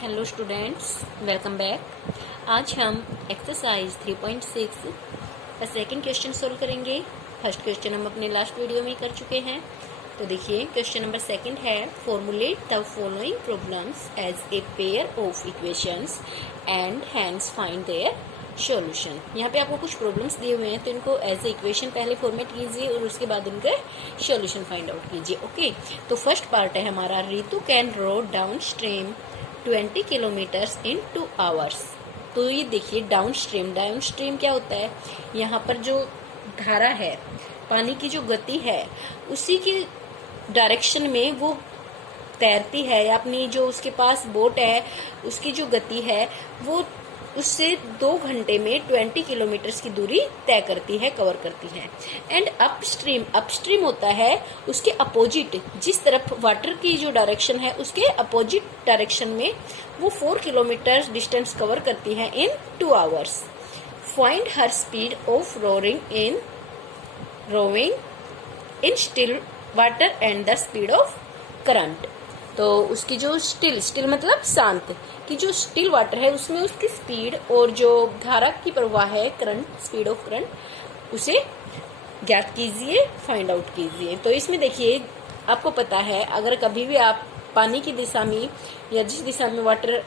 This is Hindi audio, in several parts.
Hello students, welcome back. आज हम एक्सरसाइज 3.6 का सेकंड क्वेश्चन सोल्व करेंगे। फर्स्ट क्वेश्चन हम अपने लास्ट वीडियो में कर चुके हैं। तो देखिए, क्वेश्चन नंबर सेकंड है, formulate the following problems as a pair of equations and hence find their solution. यहाँ पे आपको कुछ प्रॉब्लम्स दिए हुए हैं, तो इनको एज ए इक्वेशन पहले फॉर्मेट कीजिए और उसके बाद उनके सॉल्यूशन फाइंड आउट कीजिए। ओके, तो फर्स्ट पार्ट है हमारा, Ritu can row downstream 20 kilometers in 2 hours. तो ये देखिए, डाउन स्ट्रीम क्या होता है? यहाँ पर जो धारा है, पानी की जो गति है, उसी की डायरेक्शन में वो तैरती है, या अपनी जो उसके पास बोट है उसकी जो गति है वो उससे 2 घंटे में 20 किलोमीटर्स की दूरी तय करती है, कवर करती है। एंड अपस्ट्रीम होता है उसके अपोजिट, जिस तरफ वाटर की जो डायरेक्शन है उसके अपोजिट डायरेक्शन में वो 4 किलोमीटर डिस्टेंस कवर करती है in 2 hours. Find her speed of rowing in still water and the speed of current. तो उसकी जो स्टिल मतलब शांत की जो स्टिल वाटर है उसमें उसकी स्पीड और जो धारा की प्रवाह है, करंट, स्पीड ऑफ करंट, उसे ज्ञात कीजिए, फाइंड आउट कीजिए। तो इसमें देखिए, आपको पता है अगर कभी भी आप पानी की दिशा में या जिस दिशा में वाटर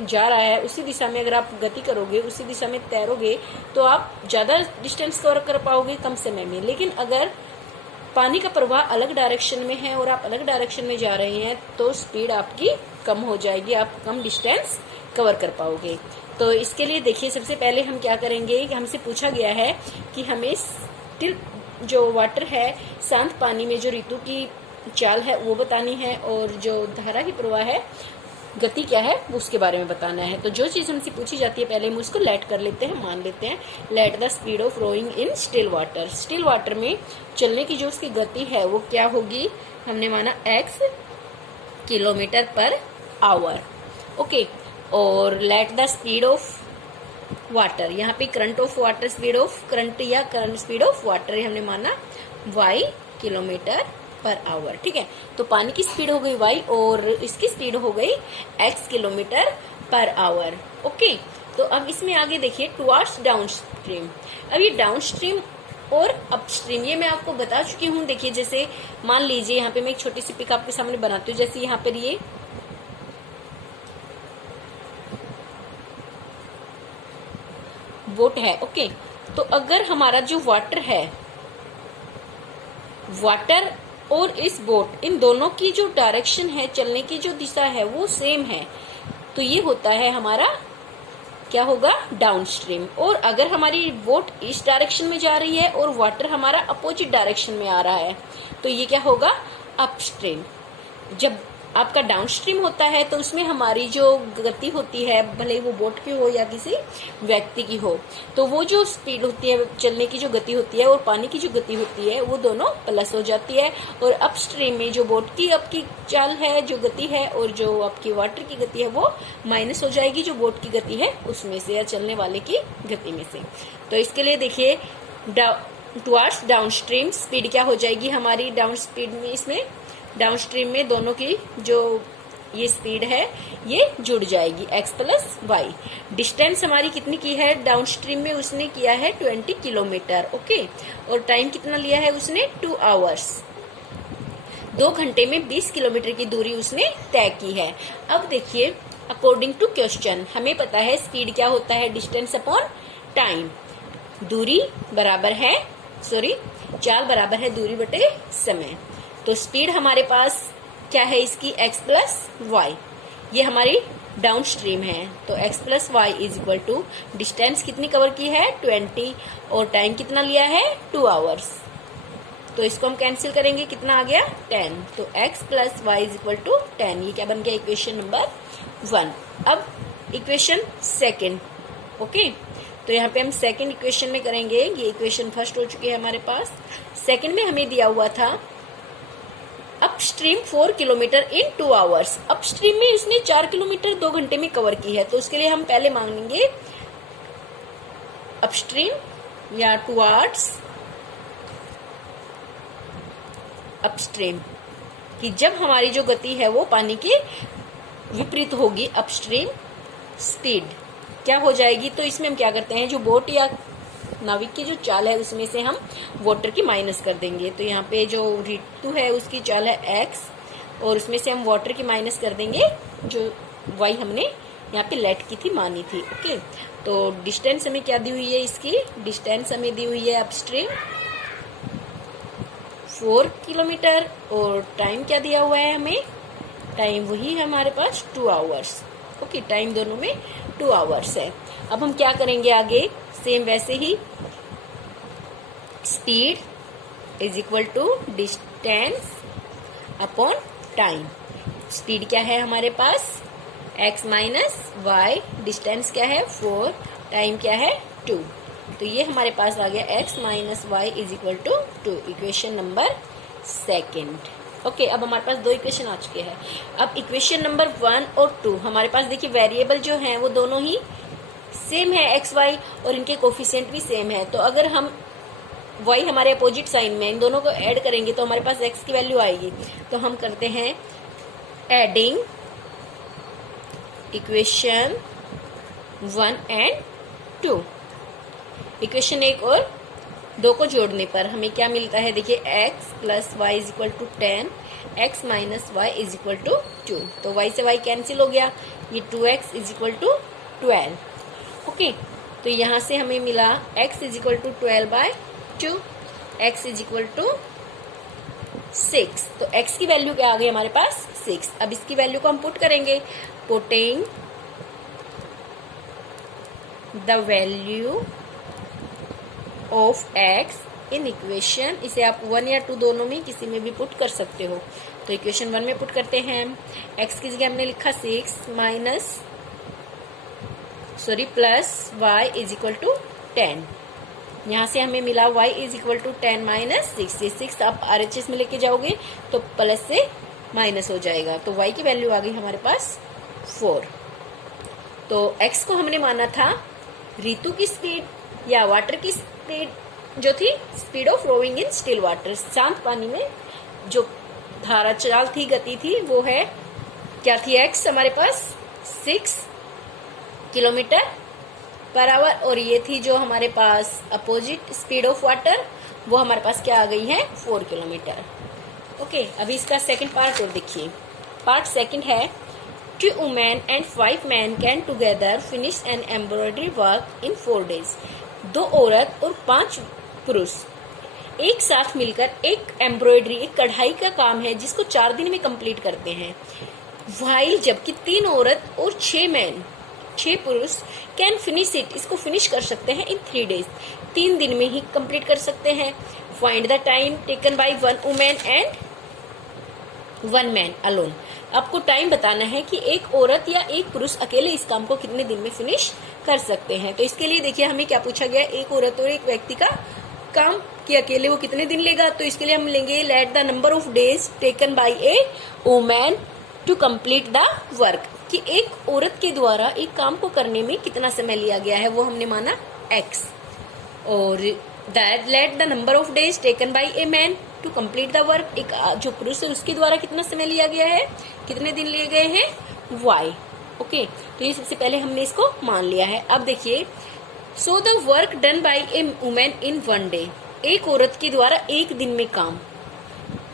जा रहा है उसी दिशा में अगर आप गति करोगे, उसी दिशा में तैरोगे, तो आप ज्यादा डिस्टेंस कवर कर पाओगे कम समय में। लेकिन अगर पानी का प्रवाह अलग डायरेक्शन में है और आप अलग डायरेक्शन में जा रहे हैं तो स्पीड आपकी कम हो जाएगी, आप कम डिस्टेंस कवर कर पाओगे। तो इसके लिए देखिए, सबसे पहले हम क्या करेंगे कि हमसे पूछा गया है कि हमें स्टिल जो वाटर है, शांत पानी में जो ऋतु की चाल है वो बतानी है, और जो धारा की प्रवाह है, गति क्या है, उसके बारे में बताना है। तो जो चीज हमसे पूछी जाती है पहले हम उसको लेट कर लेते हैं, मान लेते हैं। Let the speed of rowing in still water. Still water में चलने की जो उसकी गति है वो क्या होगी, हमने माना x kilometre per hour. Okay, और let the speed of water, यहाँ पे current of water, speed of current या करंट स्पीड ऑफ वाटर हमने माना y किलोमीटर पर आवर। ठीक है, तो पानी की स्पीड हो गई y और इसकी स्पीड हो गई x kilometre per hour. Okay, तो अब इसमें आगे देखिए, टुवर्ड्स डाउन स्ट्रीम। अब ये डाउन स्ट्रीम और अपस्ट्रीम ये मैं आपको बता चुकी हूँ। देखिए, जैसे मान लीजिए यहाँ पे मैं एक छोटी सी पिक आपके सामने बनाती हूँ। जैसे यहाँ पर ये बोट है। ओके, तो अगर हमारा जो वाटर और इस बोट, इन दोनों की जो डायरेक्शन है, चलने की जो दिशा है वो सेम है, तो ये होता है हमारा, क्या होगा, डाउन स्ट्रीम। और अगर हमारी बोट इस डायरेक्शन में जा रही है और वाटर हमारा अपोजिट डायरेक्शन में आ रहा है, तो ये क्या होगा, अपस्ट्रीम। जब आपका डाउन स्ट्रीम होता है तो उसमें हमारी जो गति होती है, भले वो बोट की हो या किसी व्यक्ति की हो, तो वो जो स्पीड होती है, चलने की जो गति होती है और पानी की जो गति होती है, वो दोनों प्लस हो जाती है। और अपस्ट्रीम में जो बोट की आपकी चाल है, जो गति है, और जो आपकी वाटर की गति है वो माइनस हो जाएगी, जो बोट की गति है उसमें से, या चलने वाले की गति में से। तो इसके लिए देखिए, टुवर्ड्स डाउन स्ट्रीम स्पीड क्या हो जाएगी हमारी, डाउन स्पीड में, इसमें डाउन स्ट्रीम में दोनों की जो ये स्पीड है ये जुड़ जाएगी, x प्लस वाई। डिस्टेंस हमारी कितनी की है डाउन स्ट्रीम में, उसने किया है 20 किलोमीटर। ओके, और टाइम कितना लिया है उसने, 2 आवर्स। 2 घंटे में 20 किलोमीटर की दूरी उसने तय की है। अब देखिए, अकॉर्डिंग टू क्वेश्चन हमें पता है स्पीड क्या होता है, डिस्टेंस अपॉन टाइम। दूरी बराबर है, चाल बराबर है दूरी बटे समय। तो स्पीड हमारे पास क्या है इसकी, x प्लस वाई। ये हमारी डाउन स्ट्रीम है, तो x plus y is equal to distance कितनी कवर की है, 20, और टाइम कितना लिया है, 2 आवर्स। तो इसको हम कैंसिल करेंगे, कितना आ गया, 10। तो x plus y is equal to 10। ये क्या बन गया, इक्वेशन नंबर 1। अब इक्वेशन सेकेंड। ओके, तो यहाँ पे हम सेकेंड इक्वेशन में करेंगे। ये इक्वेशन फर्स्ट हो चुकी है हमारे पास। सेकेंड में हमें दिया हुआ था अपस्ट्रीम 4 किलोमीटर इन 2 आवर्स। अपस्ट्रीम में उसने 4 किलोमीटर 2 घंटे में कवर की है, तो उसके लिए हम पहले मांगेंगे अपस्ट्रीम या टुवर्ड्स अपस्ट्रीम, कि जब हमारी जो गति है वो पानी की विपरीत होगी अपस्ट्रीम स्पीड, क्या हो जाएगी। तो इसमें हम क्या करते हैं, जो बोट या नाविक की जो चाल है उसमें से हम वाटर की माइनस कर देंगे। तो यहाँ पे जो ऋतु है उसकी चाल है x, और उसमें से हम वाटर की माइनस कर देंगे जो y हमने यहाँ पे लेट की थी, मानी थी। ओके, तो डिस्टेंस हमें क्या दी हुई है, इसकी डिस्टेंस हमें दी हुई है अपस्ट्रीम 4 किलोमीटर, और टाइम क्या दिया हुआ है हमें, टाइम वही है हमारे पास 2 आवर्स। ओके, टाइम दोनों में 2 आवर्स है। अब हम क्या करेंगे आगे, सेम वैसे ही speed is equal to distance upon time. Speed क्या है हमारे पास x माइनस वाई, डिस्टेंस क्या है 4, टाइम क्या है 2। तो ये हमारे पास आ गया x minus y is equal to 2, equation number second. Okay, अब हमारे पास दो इक्वेशन आ चुके हैं। अब इक्वेशन नंबर 1 और 2 हमारे पास देखिए वेरिएबल जो हैं वो दोनों ही सेम है x y, और इनके कोफिशिएंट भी सेम है। तो अगर हम y हमारे अपोजिट साइन में इन दोनों को ऐड करेंगे तो हमारे पास x की वैल्यू आएगी। तो हम करते हैं एडिंग इक्वेशन 1 एंड 2। इक्वेशन 1 और 2 को जोड़ने पर हमें क्या मिलता है, देखिए x plus y is equal to 10, x minus y is equal to 2। तो y से y कैंसिल हो गया, ये 2x is equal to 12। Okay, तो यहाँ से हमें मिला x is equal to 12/2, x is equal to 6। तो x की वैल्यू क्या आ गई हमारे पास 6। अब इसकी वैल्यू को हम पुट करेंगे, putting the value of x in equation, इसे आप 1 या 2 दोनों में किसी में भी पुट कर सकते हो। तो इक्वेशन 1 में पुट करते हैं, x की जगह हमने लिखा 6 minus plus y is equal to 10। यहाँ से हमें मिला y is equal to 10 minus 6 आप RHS में लेके जाओगे तो प्लस से माइनस हो जाएगा। तो y की वैल्यू आ गई हमारे पास 4। तो x को हमने माना था ऋतु की स्पीड या वाटर की स्पीड जो थी, speed of rowing in still water, शांत पानी में जो धारा चाल थी, गति थी, वो है क्या थी, x हमारे पास 6 किलोमीटर पर आवर, और ये थी जो हमारे पास अपोजिट स्पीड ऑफ वाटर, वो हमारे पास क्या आ गई है 4 किलोमीटर। ओके, अभी इसका सेकंड पार्ट और देखिए। पार्ट सेकंड है 2 women and 5 men can together finish an embroidery work in 4 days। 2 औरत और 5 पुरुष एक साथ मिलकर एक एम्ब्रॉयडरी, एक कढ़ाई का काम है जिसको 4 दिन में कंप्लीट करते हैं। वाइल जबकि 3 औरत और 6 मैन, 6 पुरुष कैन फिनिश इट, इसको फिनिश कर सकते हैं इन 3 डेज, 3 दिन में ही कंप्लीट कर सकते हैं। Find the time taken by 1 women and 1 man alone. आपको टाइम बताना है कि एक औरत या एक पुरुष अकेले इस काम को कितने दिन में फिनिश कर सकते हैं। तो इसके लिए देखिए हमें क्या पूछा गया, एक औरत और एक व्यक्ति का काम कि अकेले वो कितने दिन लेगा। तो इसके लिए हम लेंगे let the number of days taken by a woman to complete the work, कि एक औरत के द्वारा एक काम को करने में कितना समय लिया गया है, वो हमने माना x। और that let the number of days taken by a man to complete the work, एक जो पुरुष है उसके द्वारा कितना समय लिया गया है, कितने दिन लिए गए हैं y। ओके, तो ये सबसे पहले हमने इसको मान लिया है। अब देखिए so the work done by A women in 1 day, एक औरत के द्वारा एक दिन में काम।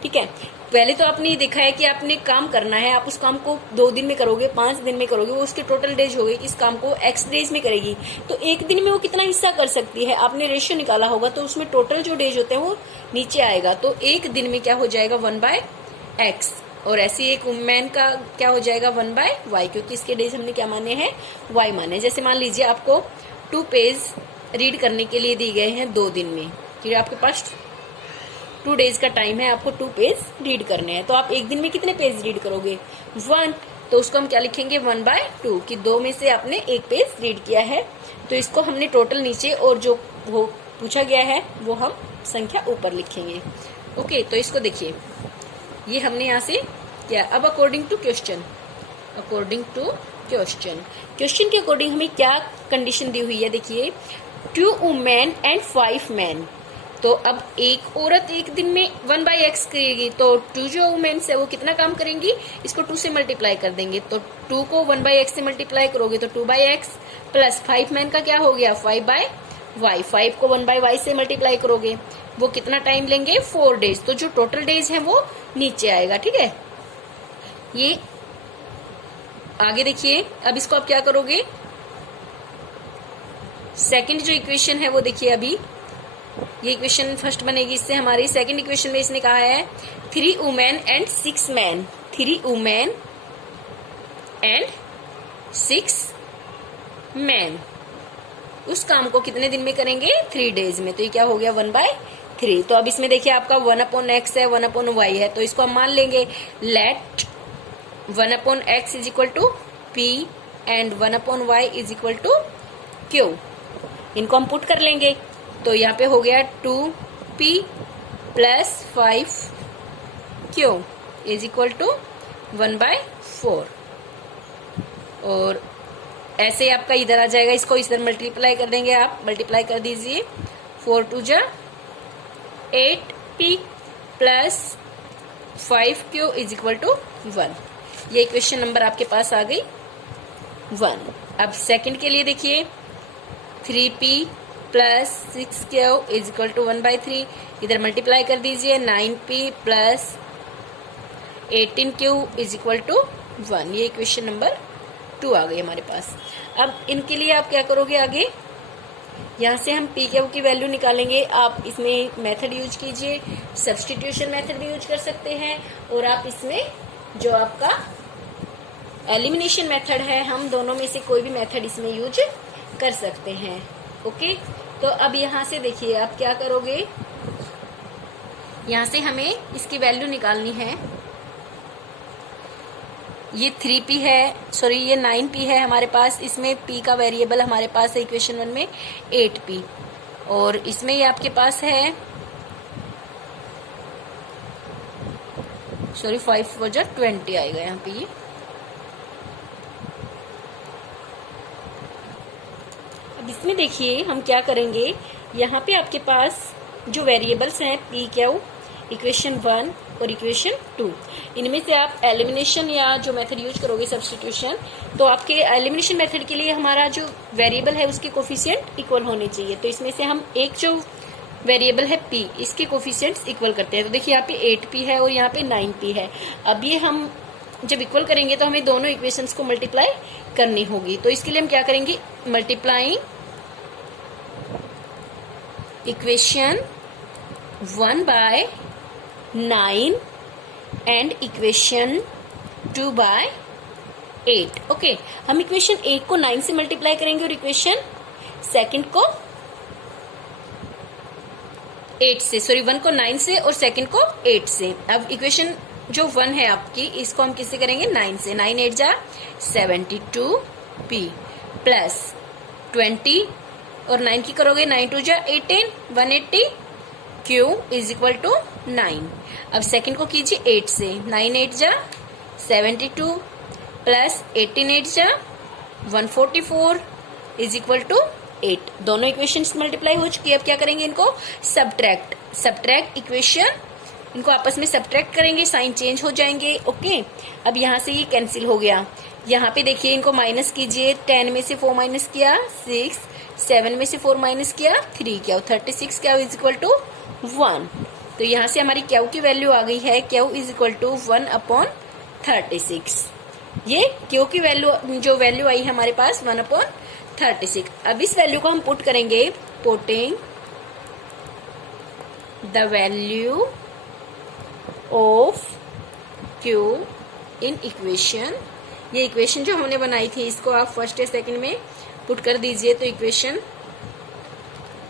ठीक है, पहले तो आपने ये देखा है कि आपने काम करना है, आप उस काम को 2 दिन में करोगे, 5 दिन में करोगे, वो उसके टोटल डेज हो गए कि इस काम को x डेज में करेगी, तो एक दिन में वो कितना हिस्सा कर सकती है, आपने रेशियो निकाला होगा तो उसमें टोटल जो डेज होते हैं वो नीचे आएगा। तो एक दिन में क्या हो जाएगा 1/x, और ऐसे एक वुमेन का क्या हो जाएगा 1/y, क्योंकि इसके डेज हमने क्या माने हैं y माने। जैसे मान लीजिए आपको 2 पेज रीड करने के लिए दिए गए हैं 2 दिन में, कि आपके पास 2 डेज का टाइम है, आपको 2 पेज रीड करने हैं, तो आप एक दिन में कितने पेज रीड करोगे 1, तो उसको हम क्या लिखेंगे 1/2, कि 2 में से आपने 1 पेज रीड किया है। तो इसको हमने टोटल नीचे और जो वो पूछा गया है वो हम संख्या ऊपर लिखेंगे। ओके, तो इसको देखिए ये हमने यहाँ से किया। अब अकॉर्डिंग टू क्वेश्चन, क्वेश्चन के अकॉर्डिंग हमें क्या कंडीशन दी हुई है, देखिए 2 वुमेन एंड 5 मैन, तो अब एक औरत एक दिन में 1/x करेगी, तो 2 जो वुमेन्स है वो कितना काम करेंगी, इसको 2 से मल्टीप्लाई कर देंगे। तो 2 को 1/x से मल्टीप्लाई करोगे तो 2/x प्लस 5 मैन का क्या हो गया 5/y। 5 को 1/y से मल्टीप्लाई करोगे, वो कितना टाइम लेंगे 4 डेज। तो जो टोटल डेज है वो नीचे आएगा, ठीक है। ये आगे देखिए, अब इसको आप क्या करोगे, सेकंड जो इक्वेशन है वो देखिए, अभी ये इक्वेशन फर्स्ट बनेगी, इससे हमारी सेकंड इक्वेशन में इसने कहा है 3 women and 6 man. 3 women and 6 man उस काम को कितने दिन में करेंगे 3 डेज में। तो ये क्या हो गया 1/3। तो अब इसमें देखिए आपका 1/x है 1/y है, तो इसको हम मान लेंगे let 1/x is equal to p and 1/y is equal to q। इनको हम पुट कर लेंगे, तो यहाँ पे हो गया 2p plus 5q is equal to 1/4। और ऐसे आपका इधर आ जाएगा, इसको इधर मल्टीप्लाई कर देंगे, आप मल्टीप्लाई कर दीजिए, 4 2 जा 8p plus 5q is equal to 1। ये इक्वेशन नंबर आपके पास आ गई 1। अब सेकंड के लिए देखिए 3p plus 6q is equal to 1/3, इधर मल्टीप्लाई कर दीजिए, 9p plus 18q is equal to 1। ये इक्वेशन नंबर 2 आ गई हमारे पास। अब इनके लिए आप क्या करोगे, आगे यहाँ से हम पी क्यू की वैल्यू निकालेंगे। आप इसमें मेथड यूज कीजिए, सब्स्टिट्यूशन मेथड भी यूज कर सकते हैं, और आप इसमें जो आपका एलिमिनेशन मेथड है, हम दोनों में से कोई भी मेथड इसमें यूज कर सकते हैं। ओके, तो अब यहाँ से देखिए आप क्या करोगे, यहाँ से हमें इसकी वैल्यू निकालनी है। ये 3p है, सॉरी ये 9p है हमारे पास, इसमें p का वेरिएबल हमारे पास है इक्वेशन 1 में 8p, और इसमें ये आपके पास है, सॉरी 5 वजह 20 आएगा यहाँ पे। ये अब इसमें देखिए हम क्या करेंगे, यहाँ पे आपके पास जो वेरिएबल्स हैं p क्यू, इक्वेशन 1 और इक्वेशन 2, इनमें से आप एलिमिनेशन या जो मेथड यूज करोगे सब्स्टिट्यूशन, तो आपके एलिमिनेशन मेथड के लिए हमारा जो वेरिएबल है उसके कोफिशिएंट इक्वल होने चाहिए। तो इसमें से हम एक जो वेरिएबल है p, इसके कोफिशिएंट्स इक्वल करते हैं। तो देखिए यहाँ पे 8p है और यहाँ पे 9p है। अब ये हम जब इक्वल करेंगे तो हमें दोनों इक्वेशंस को मल्टीप्लाई करनी होगी। तो इसके लिए हम क्या करेंगे, multiplying equation 1/9 and equation 2/8। Okay, हम इक्वेशन 1 को 9 से मल्टीप्लाई करेंगे और इक्वेशन सेकंड को 8 से, सॉरी 1 को 9 से और सेकंड को 8 से। अब इक्वेशन जो 1 है आपकी, इसको हम किससे करेंगे 9 से। 9 8 जा 72p प्लस 20 और 9 की करोगे 9 2 जा 18 180 q इज इक्वल टू 9। अब सेकंड को कीजिए 8 से, 9 8 जा 72 प्लस 18 8 जा 144 इज इक्वल टू 8। दोनों इक्वेशंस मल्टीप्लाई हो चुकी है। अब क्या करेंगे, इनको सब्ट्रैक्ट इक्वेशन, इनको आपस में सब्ट्रैक्ट करेंगे, साइन चेंज हो जाएंगे। ओके, अब यहाँ से ये कैंसिल हो गया। यहाँ पे देखिए इनको माइनस कीजिए, 10 में से 4 माइनस किया 6, 7 में से 4 माइनस किया 3, क्या 36 क्या इज इक्वल टू 1। तो यहाँ से हमारी क्यू की वैल्यू आ गई है, क्यू इज इक्वल टू 1/36। ये क्यू की वैल्यू जो वैल्यू आई है हमारे पास 1/36। अब इस वैल्यू को हम पुट करेंगे, putting the value of Q in equation. ये इक्वेशन जो हमने बनाई थी इसको आप फर्स्ट या सेकंड में पुट कर दीजिए। तो इक्वेशन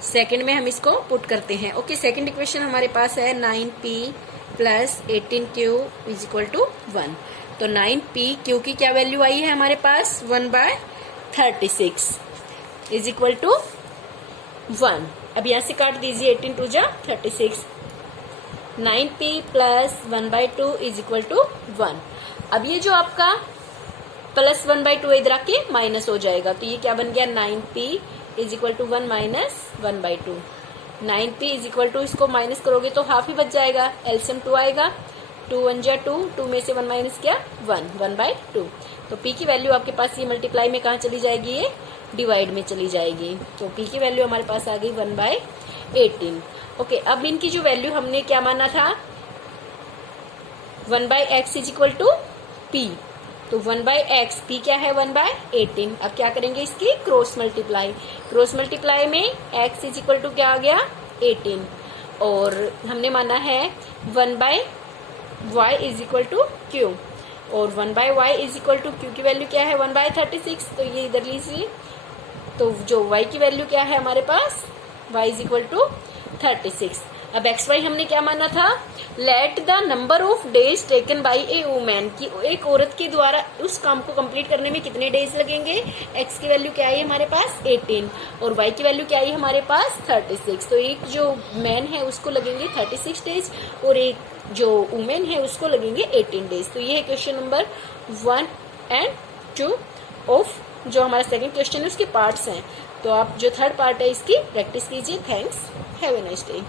सेकंड में हम इसको पुट करते हैं। ओके, सेकंड इक्वेशन हमारे पास है 9p plus 18q is equal to 1। तो 9p q की क्या वैल्यू आई है हमारे पास 1/36 इज इक्वल टू 1। अब यहाँ से काट दीजिए, 18 2 जा 36, 9p plus 1/2 is equal to 1। अब ये जो आपका प्लस 1/2 इधर आके माइनस हो जाएगा, तो ये क्या बन गया 9p is equal to 1 minus 1/2। 9p is equal to, इसको माइनस करोगे तो हाफ ही बच जाएगा, एलसीएम 2 आएगा, 2 1 जा 2, 2 में से 1 माइनस किया 1, 1/2। तो p की वैल्यू आपके पास ये मल्टीप्लाई में कहाँ चली जाएगी, ये डिवाइड में चली जाएगी। तो p की वैल्यू हमारे पास आ गई 1/18। ओके, अब इनकी जो वैल्यू हमने क्या माना था, 1/x is equal to p, तो 1/x, p क्या है 1/18। अब क्या करेंगे, इसकी क्रॉस मल्टीप्लाई, क्रॉस मल्टीप्लाई में x इज इक्वल टू क्या आ गया 18, और हमने माना है 1/y is equal to q, और 1/y is equal to q की वैल्यू क्या है 1/36, तो ये इधर लीजिए। तो जो y की वैल्यू क्या है हमारे पास, y इज इक्वल टू 36। अब xy हमने क्या माना था, late the number of days taken by A women, की एक औरत के द्वारा उस काम को कंप्लीट करने में कितने डेज लगेंगे। x की वैल्यू क्या आई हमारे पास 18, और y की वैल्यू क्या आई हमारे पास 36। तो एक जो मैन है उसको लगेंगे 36 डेज, और एक जो वुमेन है उसको लगेंगे 18 डेज। तो ये है क्वेश्चन नंबर 1 एंड 2 ऑफ जो हमारा सेकंड क्वेश्चन है उसके पार्ट्स हैं। तो आप जो थर्ड पार्ट है इसकी प्रैक्टिस कीजिए। Thanks, have a nice day.